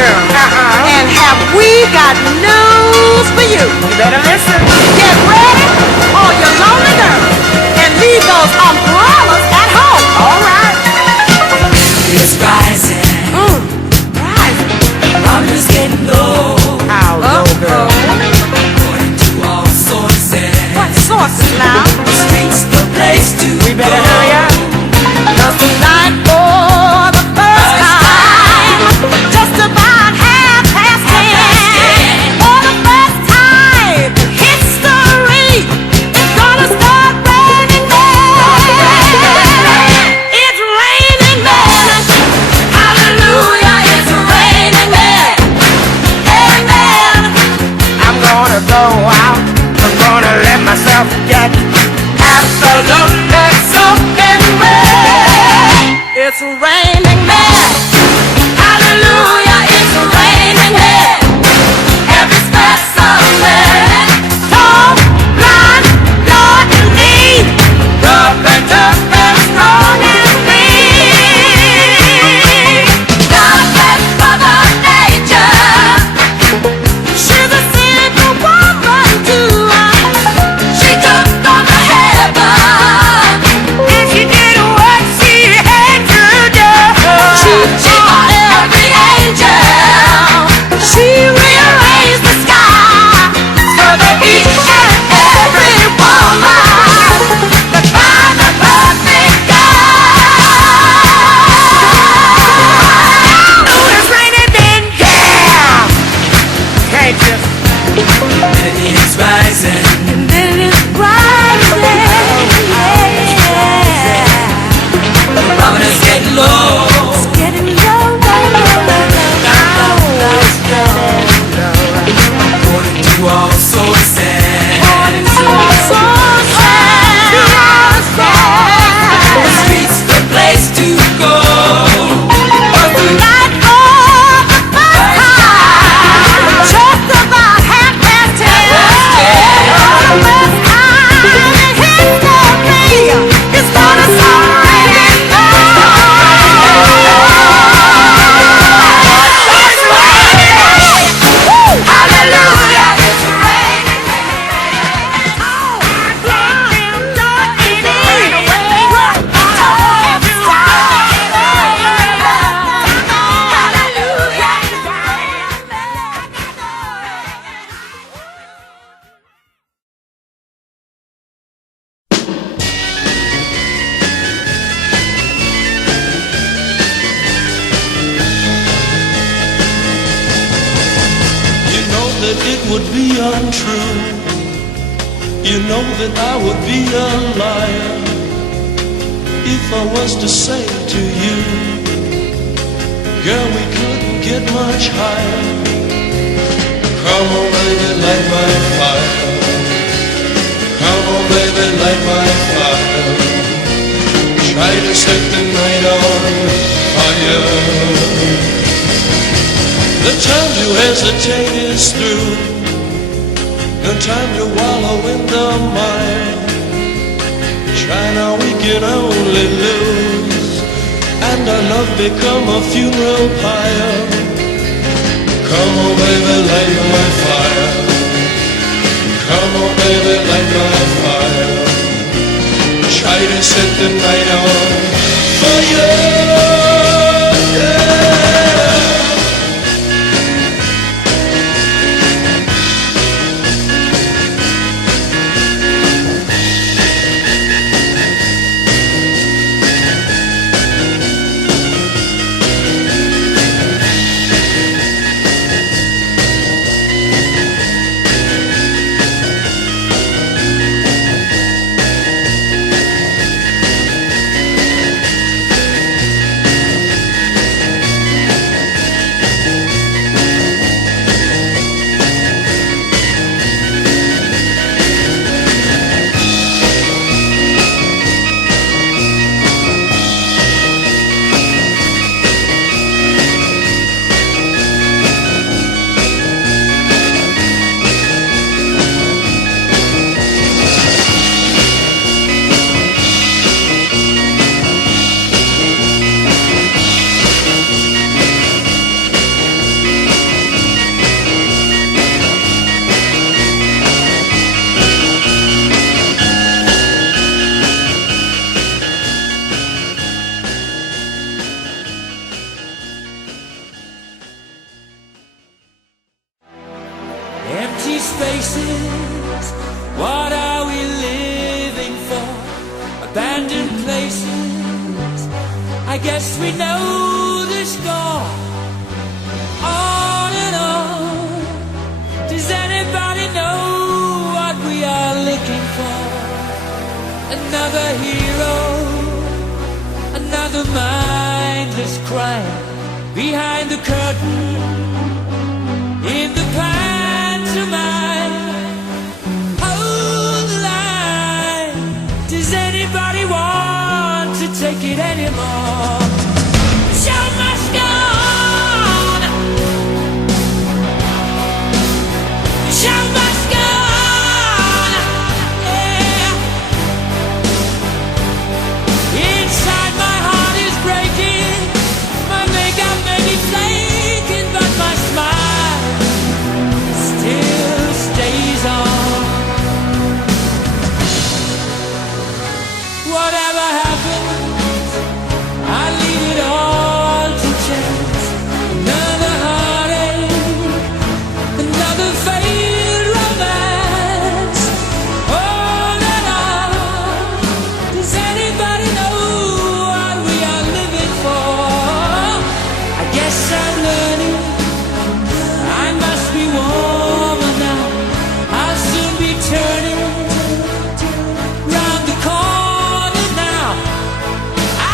girl. And have we got news for you? You better listen. Get ready, all you lonely girls, and leave those umbrellas at home. All right. It's rising. Rising. Problems getting low. How low, girl? According to all sources. What sources now? The streets the place to We better go. hurry up. 'Cause tonight for the first time, just about 10:30, for the first time in history, it's gonna start raining men. It's raining men. Hallelujah, it's raining men. Amen. I'm gonna go out. I'm gonna let myself get absolutely soaking wet. It's raining men. Hallelujah, it's raining men. Every specimen, tall, blind, Lord in need, rough and tough and strong as me. God bless Mother Nature. She's a simple woman too. She took on the heaven, and she did what she had to do. She taught every angel. She rearranged the sky so that each and every woman could find the perfect God. Oh, it's raining men, yeah. Can't you? And it's rising. And then it's rising, yeah. Problems getting low. Getting low, low, low, According to all sources. The streets the place to go. You know that it would be untrue. You know that I would be a liar if I was to say to you, girl, we couldn't get much higher. Come on, baby, light my fire. Come on, baby, light my fire. Try to set the night on fire. The time to hesitate is through. No time to wallow in the mire. Try now, we can only lose, and our love become a funeral pyre. Come on, baby, light my fire. Come on, baby, light my fire. Try to set the night on fire. these faces? What are we living for? Abandoned places? I guess we know the score. On and on. Does anybody know what we are looking for? Another hero, another mindless crime behind the curtain, in the pantomime. Hold the line. Does anybody want to take it anymore? The show must go on. The show must go on. Yeah. Inside my heart is breaking. My makeup may be flaking, but my smile still stays on. Whatever happens, I leave it all to chance. Another heartache, another failed romance. On and on. Does anybody know what we are living for? I guess I'm learning. I must be warmer now. I'll soon be turning round the corner now.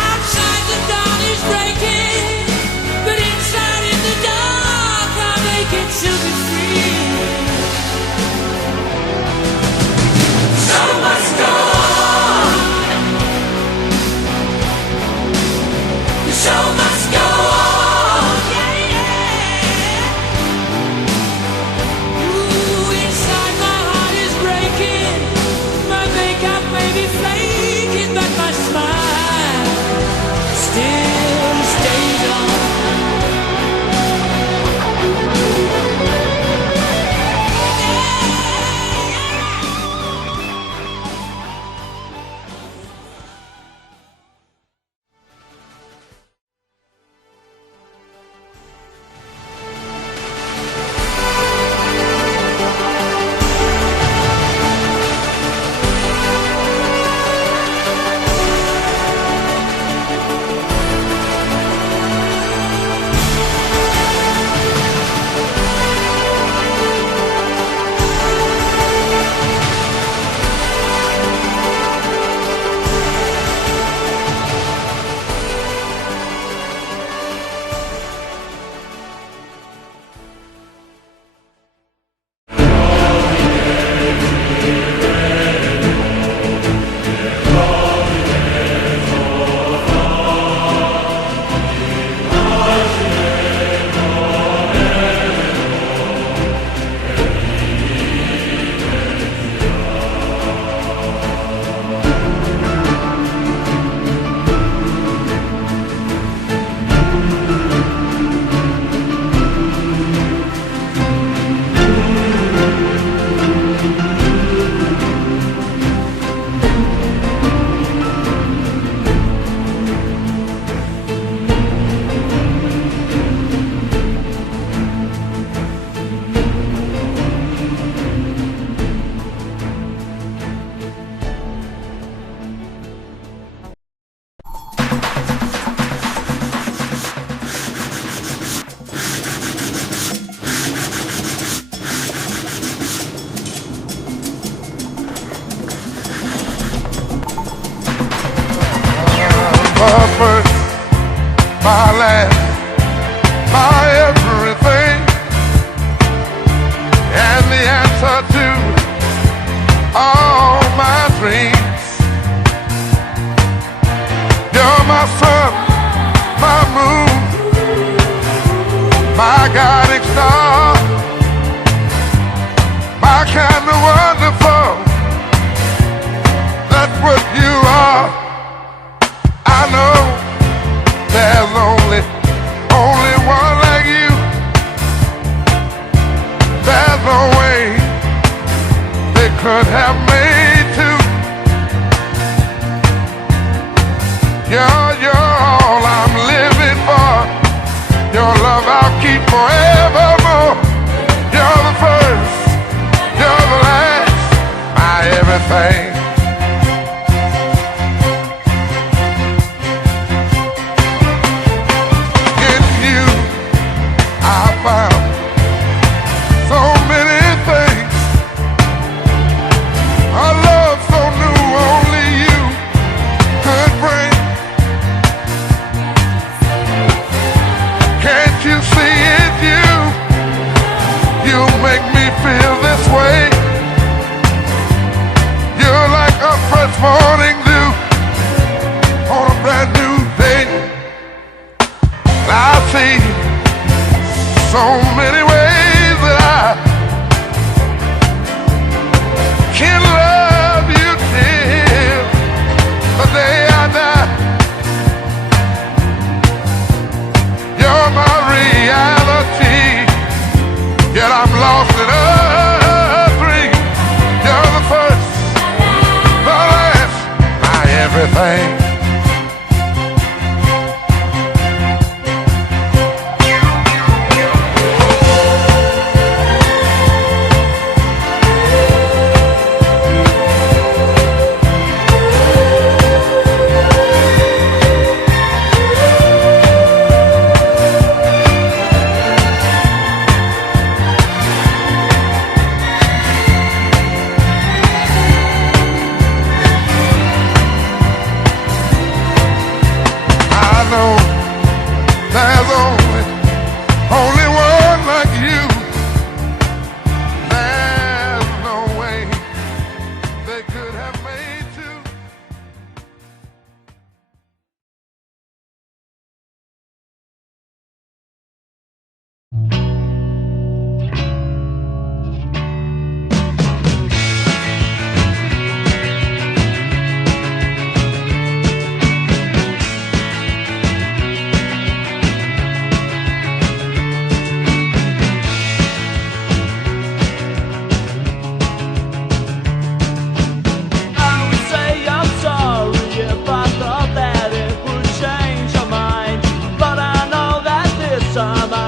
Outside the dawn is breaking, but inside in the dark I'll make it to be free. So must go on. The show must go on. Yeah, yeah. Ooh, inside my heart is breaking. My makeup may be flaking, but my smile still stays on. My first, my last, my everything, and the answer to all my dreams. You're my sun, my moon, my guiding star, my kind of wonderful. That's what you are. I know there's only one like you. There's no way they could have made two. You're all I'm living for. Your love I'll keep forever. everything. In you, I found so many things. A love so new, only you could bring. Can't you see it, you? You make me feel this way. You're like a fresh morning dew on a brand new day. I see so many ways that I can love you till the day I die. You're my reality, yet I'm lost in a dream. You're the first, the last, my everything. I know there's only one like you. There's no way they could have made two. I would say I'm sorry if I thought that it would change your mind, but I know that this time I